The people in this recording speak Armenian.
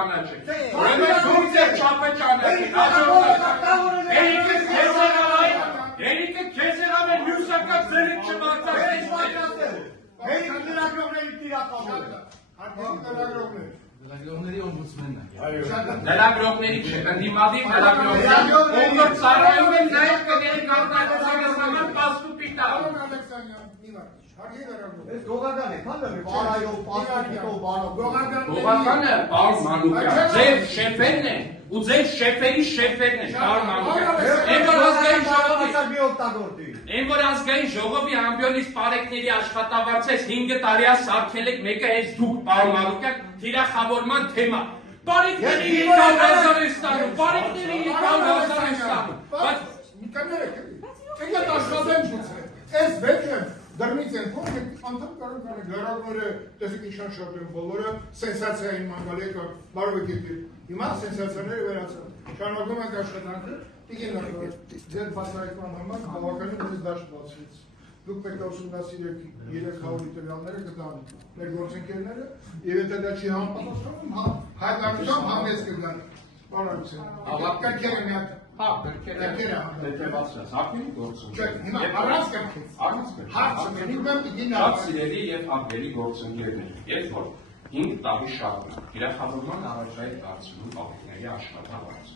ճանաչեք։ Ուրեմն դուք ձեր չափը ճանաչեք։ Երիկը քեզ եղավ է մյուսակած ձերից չմարցակեց։ Մենք լրագրողների տիրակալներ։ Լրագրողների օմբուդսմենն է։ Լրագրողների չէ, ընդդիմադիր լրագրողների։ Ով ծառայում են նաև կների կարտակոծակը համար պաստուպի տալ։ Ես գողական եք, հանդը բարայով, պաստուպիտով, բարով։ Գողականը պարոն Մանուկյան, ձեր շեֆերն են ու ձեր շեֆերի շեֆերն են, պարոն Մանուկյան։ Այն որ ազգային ժողովի ամբիոնից պարեկների աշխատավարձես 5 տարիա սարքել եք, մեկը հենց դուք, պարոն Մանուկյան, թիրախավորման թեմա։ Պարեկների 500,000 են ստանում, պարեկների 500,000 են ստանում։ Եկեք աշխատենք գուցե, այս վեճը դրմից են փոք, անդամ կարող կանեք լրագրողները, տեսեք ինչքան շատ են բոլորը, սենսացիա են մանգալ եկա, բարով եք եկել, հիմա սենսացիաները վերացան, շարունակում ենք աշխատանքը, տիկին լրագրող, ձեր բացահայտման համար բավականին մեզ դաշտ բացվեց, դուք պետք է ուսումնասիրեք 300 տվյալները կտան մեր գործընկերները, եւ եթե դա չի համապատասխանում, հայտարարությամբ հանգես կգան, բարարություն, կրքերը մի հատ Հա, կրքերը հետևացրած, հարկերի գործընկեր։ հիմա առանց կրքից, հարցը մենիք եմ պիտին շատ սիրելի և հարգելի գործընկերներ, երբ որ 5 տարի շարունակ թիրախավորման առաջայինք դարձնում պահիկների աշխատավարձ։